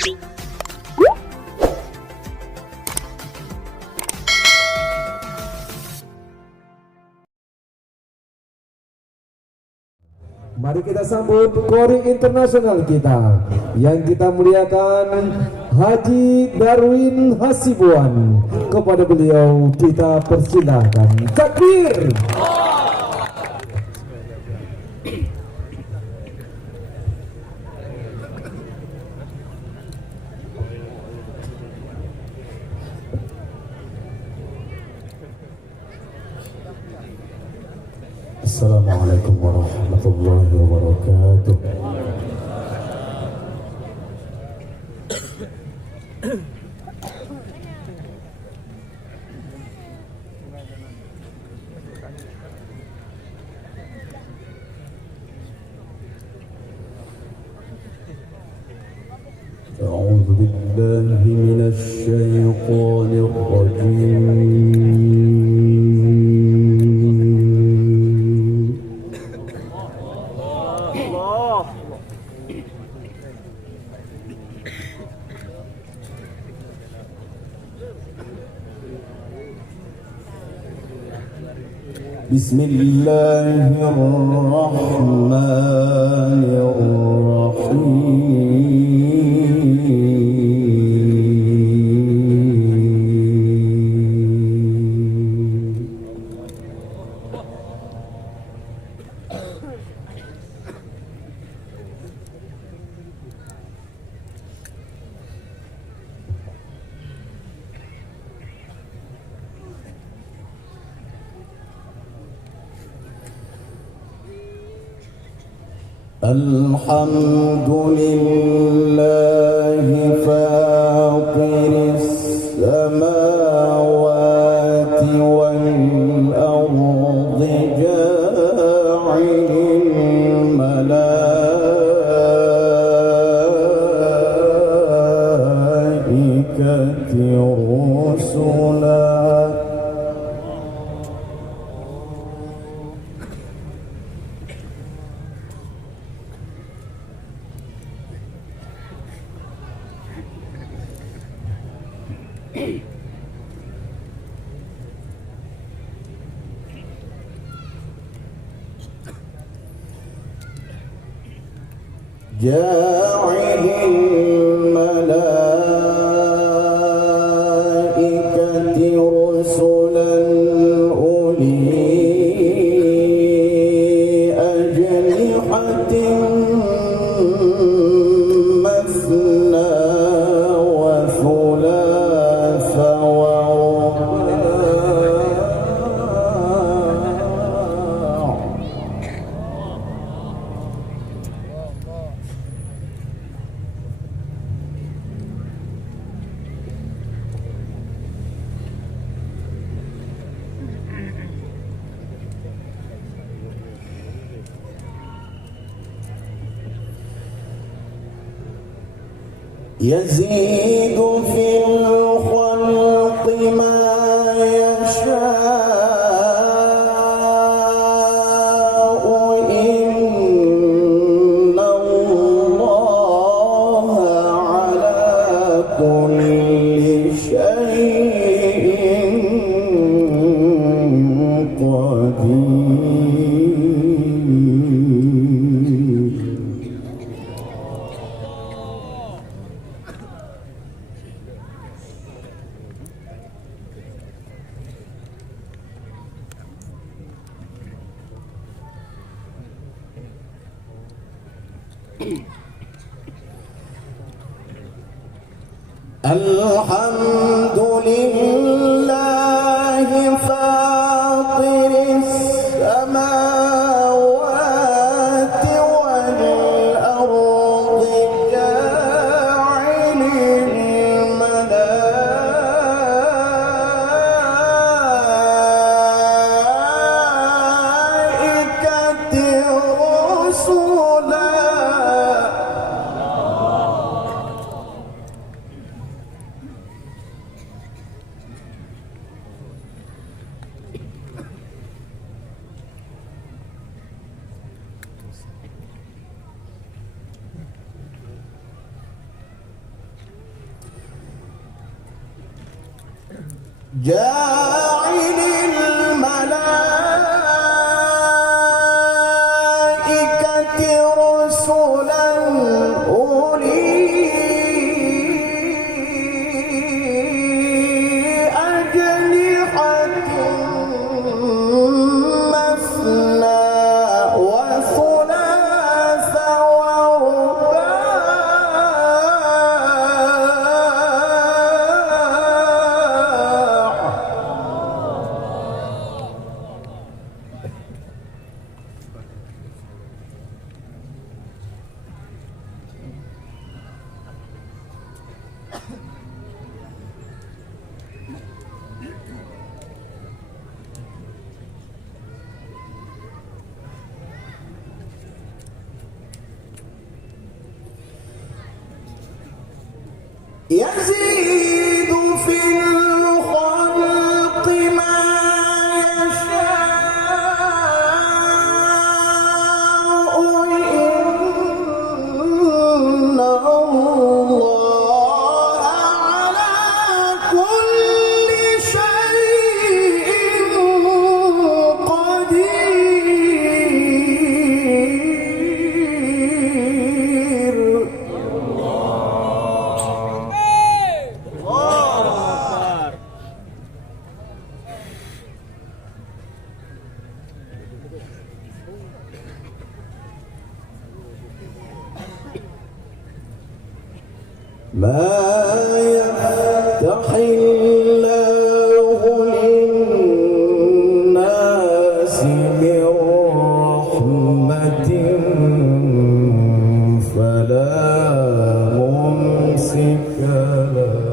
Mari kita sambut kori internasional kita yang kita muliakan Haji Darwin Hasibuan. Kepada beliau kita persilahkan. Takbir. Assalamualaikum warahmatullahi wabarakatuh. A'udzu billahi minasy syaithanir rajim. Bismillahirrahmanirrahim. Alhamdulillahi fatiris samawati wal ardi ja'ilil malaikati rusula. Ja'ilil malaikati rusulan uli ajnihatin masna wa thulatha wa يزيد في الخلق ما يشاء إن الله على كل شيء قدير. Alhamdulillahi fatiris samawati wal ardi ja'ilil malaikati rusula. جاعل الملائكة رسلا أولي أجنحة مثنى وثلاث يزيد في الخلق ما يشاء إن الله على كل شيء قدير. ما يفتح الله للناس من رحمة فلا ممسك لها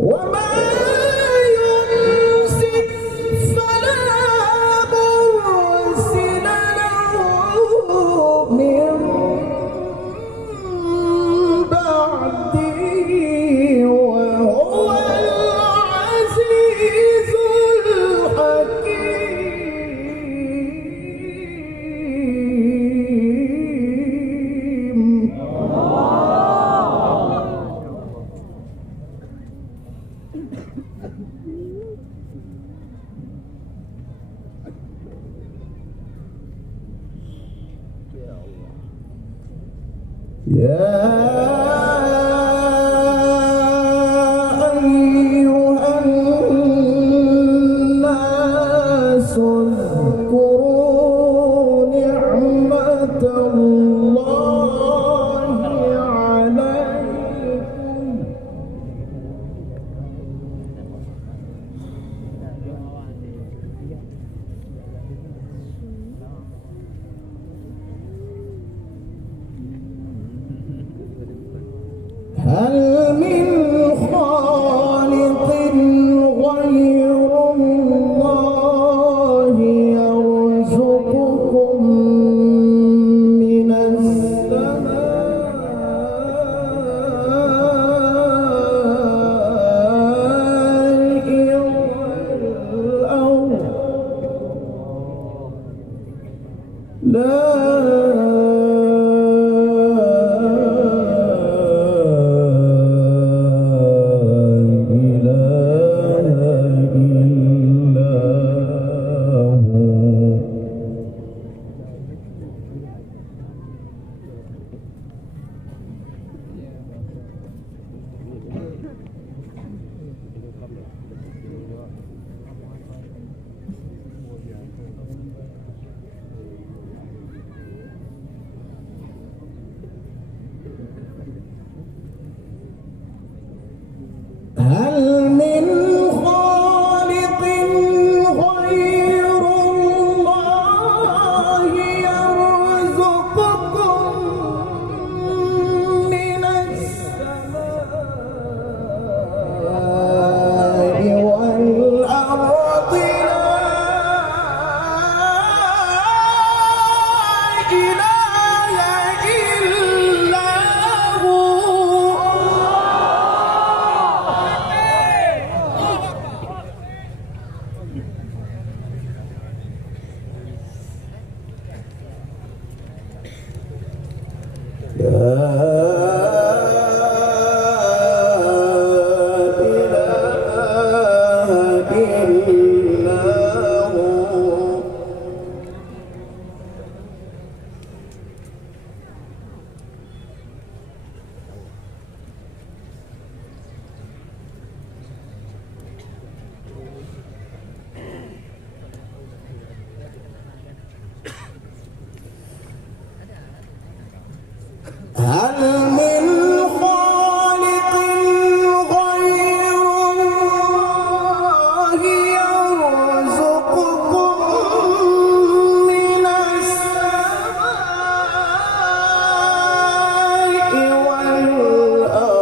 وما يمسك فلا مرسل له من بعده وهو العزيز الحكيم. يا أيها الناس اذكروا نعمة الله عليكم هل من خالق غير الله يرزقكم من السماء والأرض؟ لا هل من خالق غير الله يرزقكم من السماء والأرض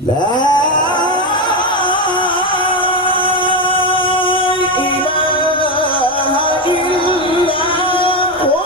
لا إله إلا هو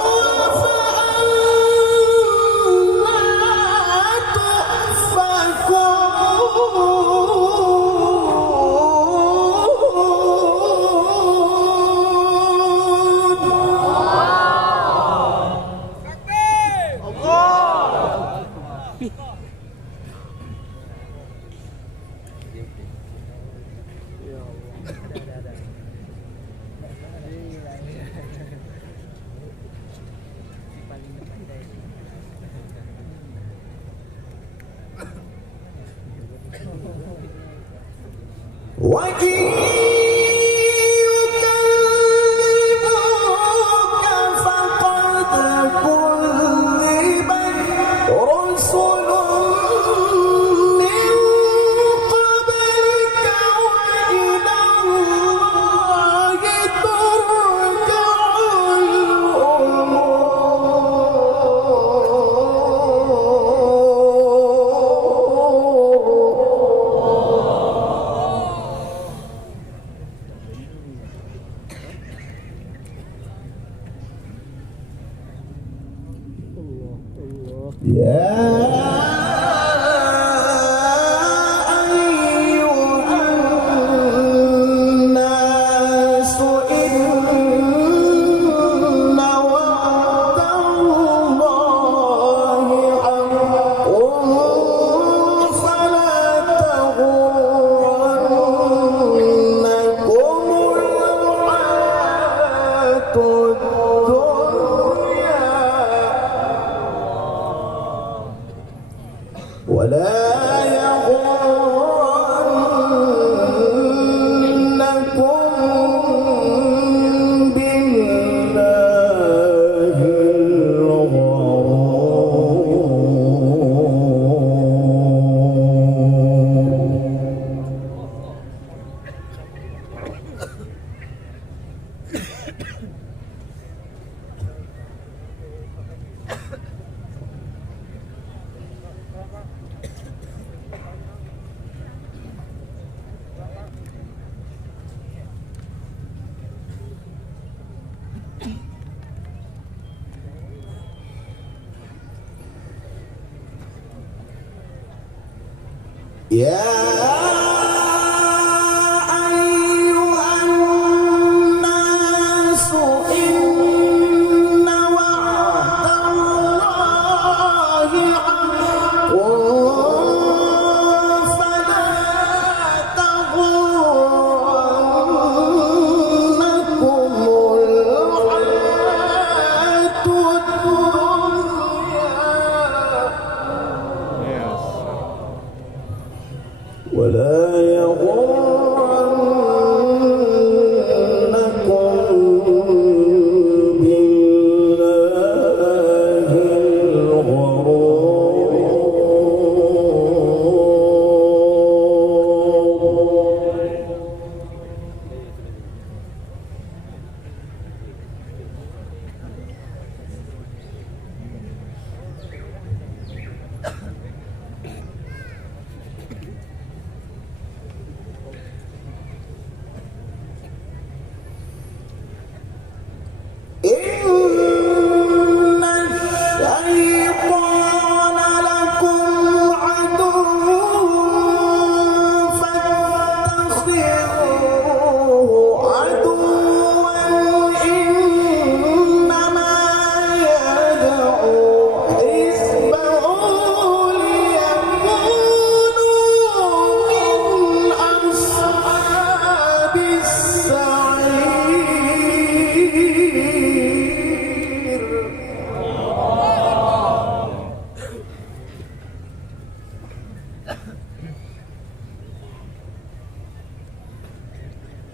وإن يكذبوك فقد كذبت رسل من قبلك وإلى الله ترجع ولا يغرنكم بالله يا أيها الناس إن وعد الله حق فلا تغرنكم الحياة الدنيا ولا يغرنكم بالله الغرور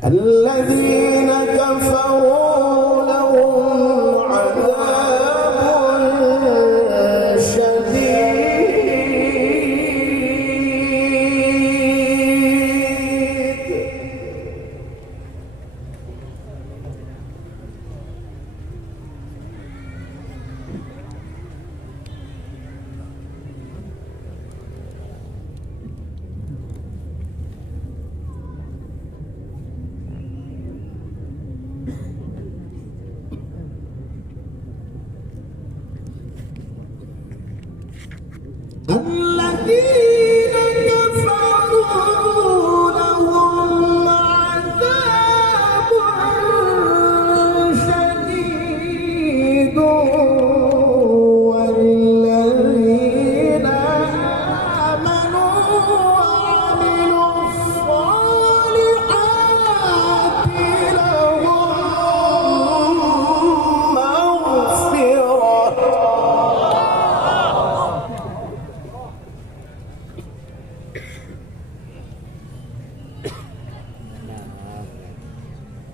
الذين كفروا لهم عذاب شديد الذين كفروا لهم عذاب شديد والذين آمنوا وعملوا الصالحات لهم مغفرة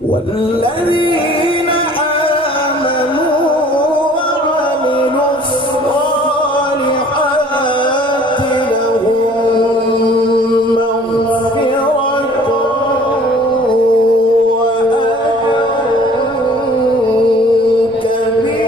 والذين آمنوا وعملوا الصالحات لهم مغفرة وأجر كبير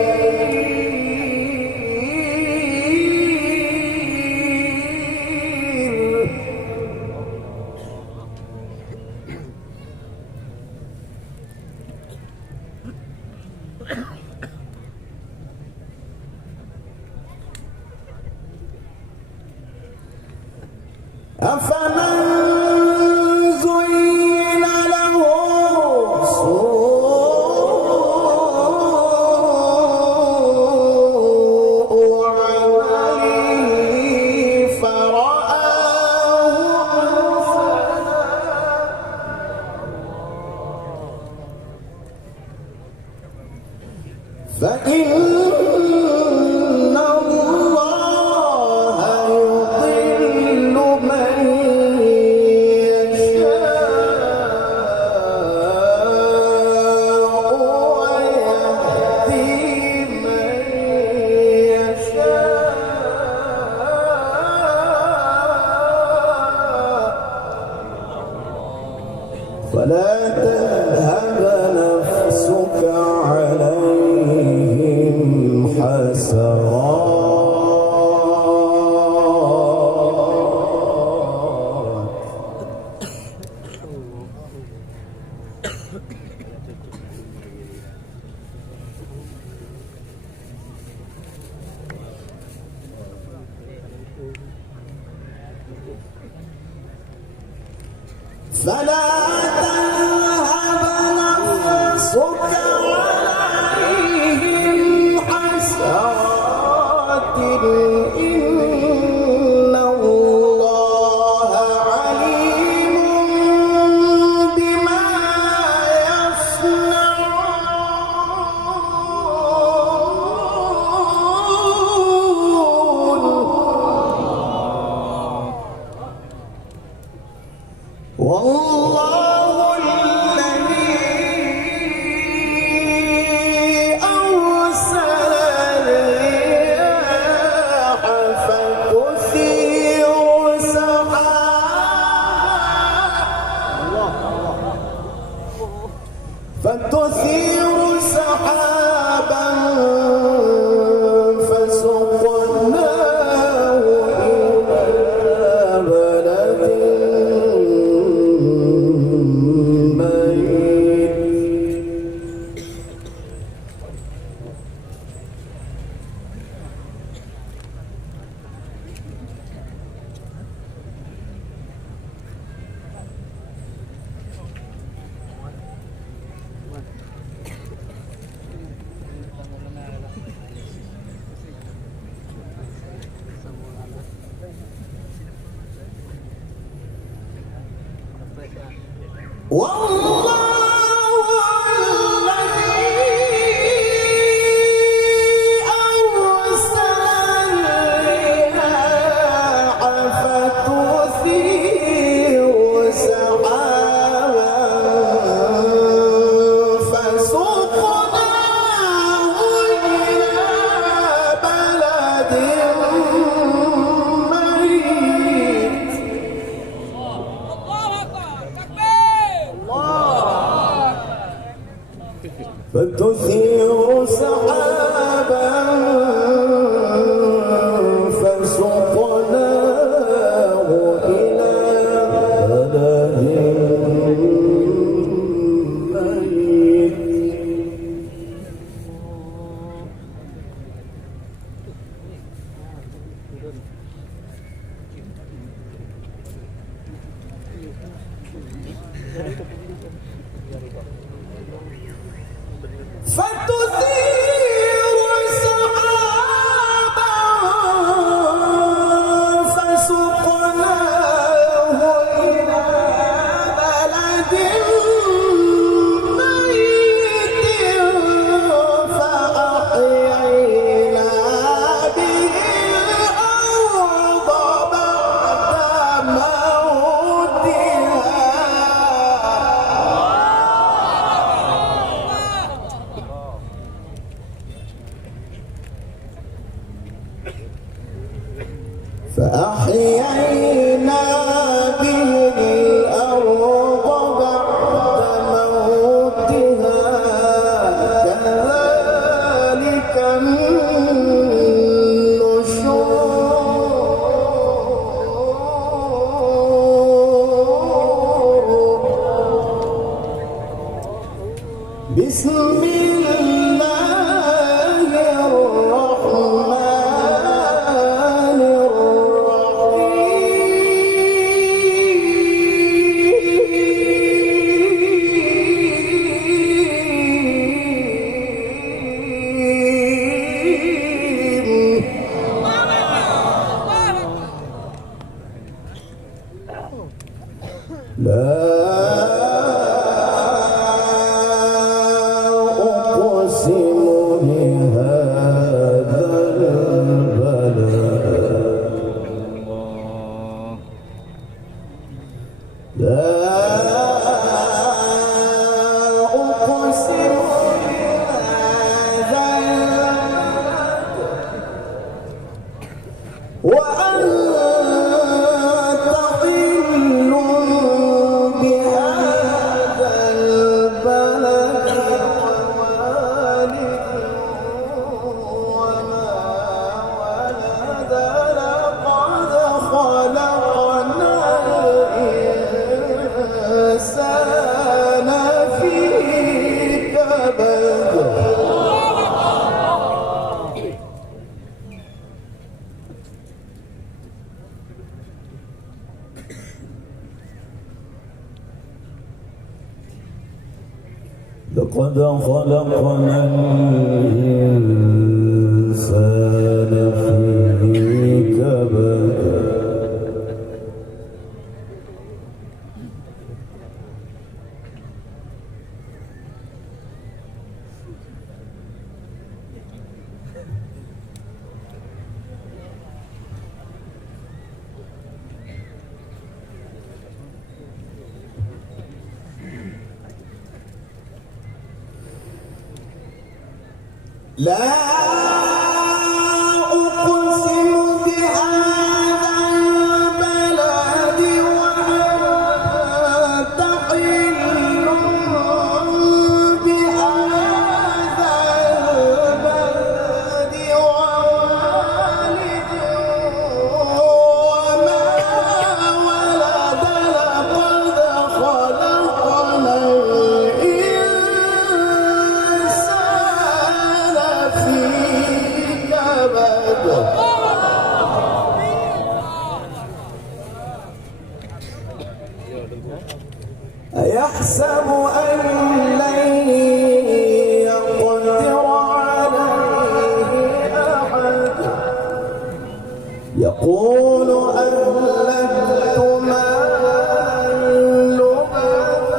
أفمن زين له سوء عمله فرآه حسنا فإن الله يضل من يشاء ويهدي من يشاء فلا تذهب نفسك عليهم حسرات فلا تذهب نفسك عليهم حسرات إن الله عليم بما يصنعون والله الذي أرسل الرياح فتثير سحابا فسقناه إلى بلد ميت والله الذي أرسل الرياح فتثير سحابا فتثير سحابا فسقناه إلى بلد ميت فتثير سحابا فسقناه إلى بلد ميت فأحيينا به الأرض بعد موتها فأحيينا به الأرض بعد موتها كذلك النشور بسم الله الرحمن لا أقسم بهذا البلد لا أقسم بهذا البلد وأنت حل بهذا البلد ووالد وما ولد لقد خلقنا الإنسان في كبد لقد خلقنا الإنسان في كبد لا أقسم بهذا البلد وأنت حل بهذا البلد ووالد وما ولد لقد خلقنا الإنسان في كبد أيحسب أن لن يقدر عليه أحد يقول أهلكت مالا لبدا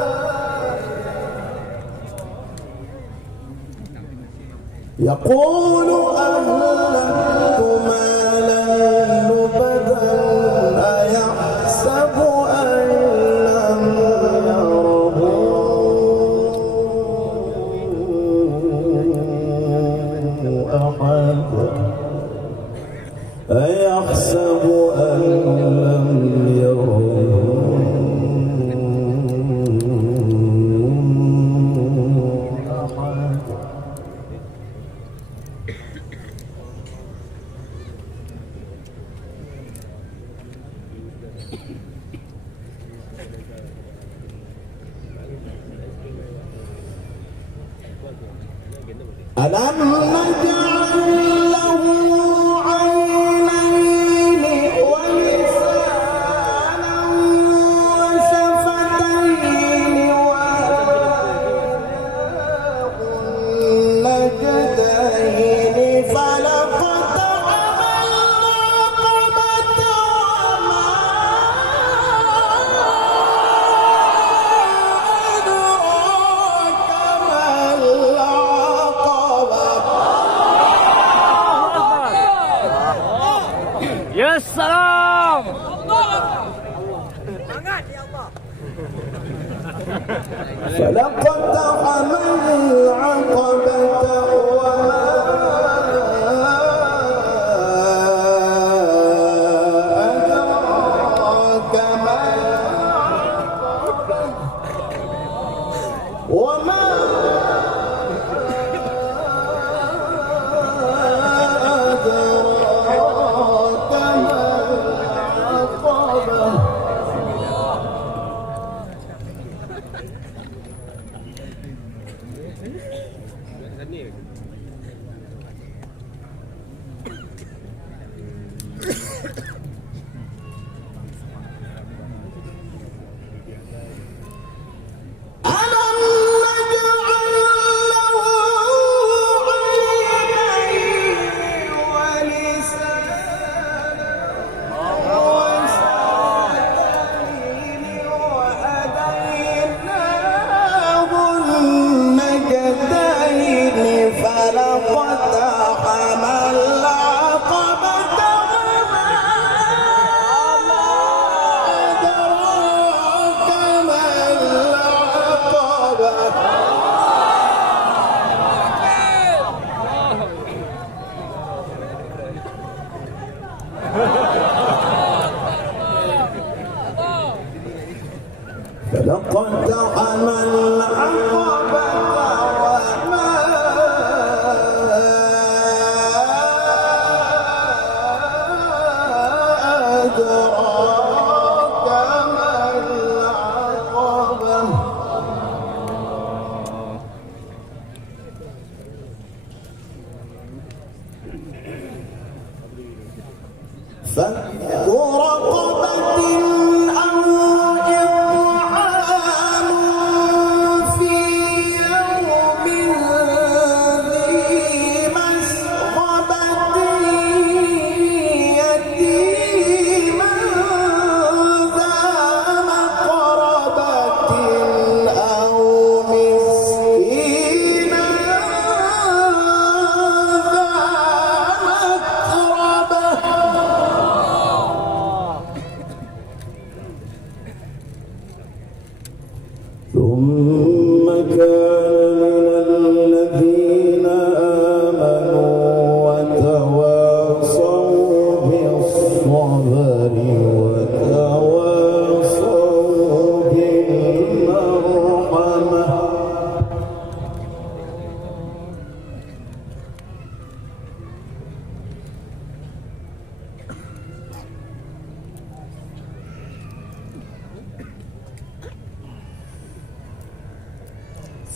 يقول أهلكت مالا لبدا أيحسب أن لم يره أحد أيحسب أن لم يره أحد ألم نجعل له عينين ولسانا وشفتين وهديناه النجدين فلاقتحم العقبة وما أدراك ما العقبة يا سلام. فلاقتحم العقبة وما أدراك ما العقبة وما أدراك ما العقبة ألم نجعل له عينين ولسانا وشفتين وهديناه النجدين فلاقتحم العقبة وما أدراك ما العقبة فلاقتحم العقبة وما أدراك ما العقبة فك رقبة أو إطعام في يوم ذي مسغبة يتيما ذا مقربة أو مسكينا ذا متربة ثم كان من الذين آمنوا وتواصوا بالصبر وتواصوا بالمرحمة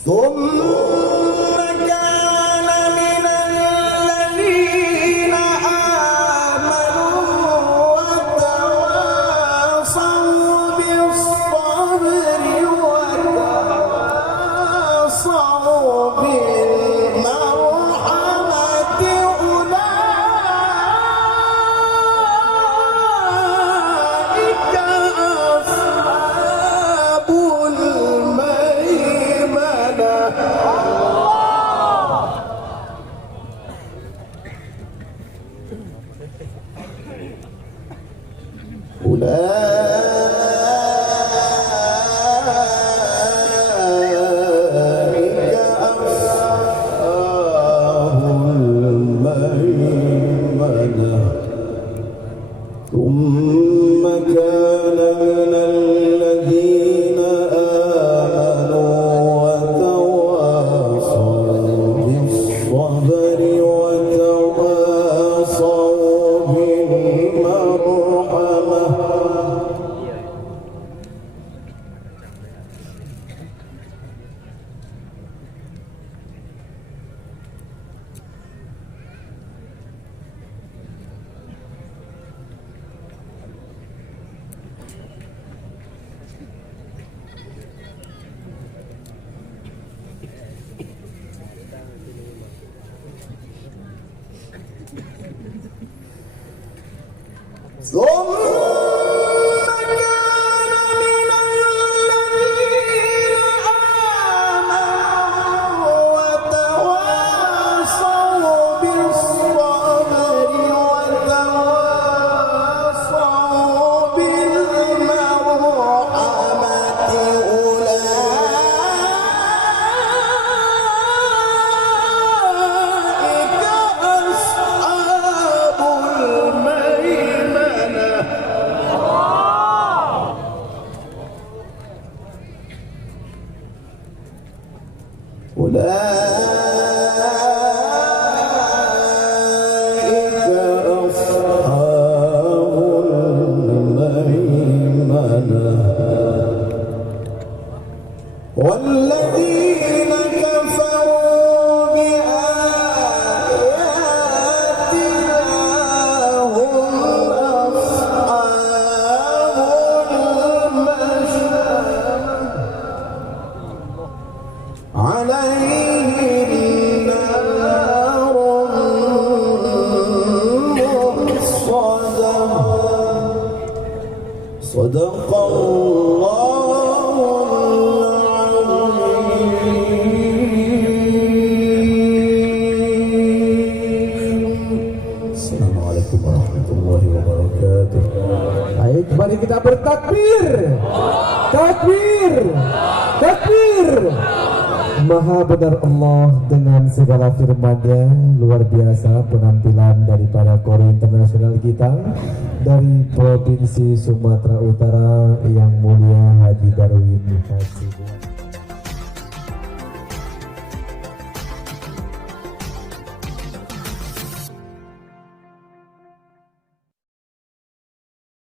ثم كان من الذين آمنوا وتواصوا بالصبر وتواصوا بالمرحمة أولئك أصحاب الميمنة أولئك أصحاب الميمنة والذين كفروا بآياتنا هم أصحاب المشأمة عليهم نار مؤصدة صدق الله العظيم. Assalamualaikum warahmatullahi wabarakatuh. Baik, mari kita bertakbir. Takbir. Takbir. Maha benar Allah dengan segala firman-Nya. Luar biasa penampilan daripada kori internasional kita dari Provinsi Sumatera Utara yang mulia Haji Darwin Hasibuan.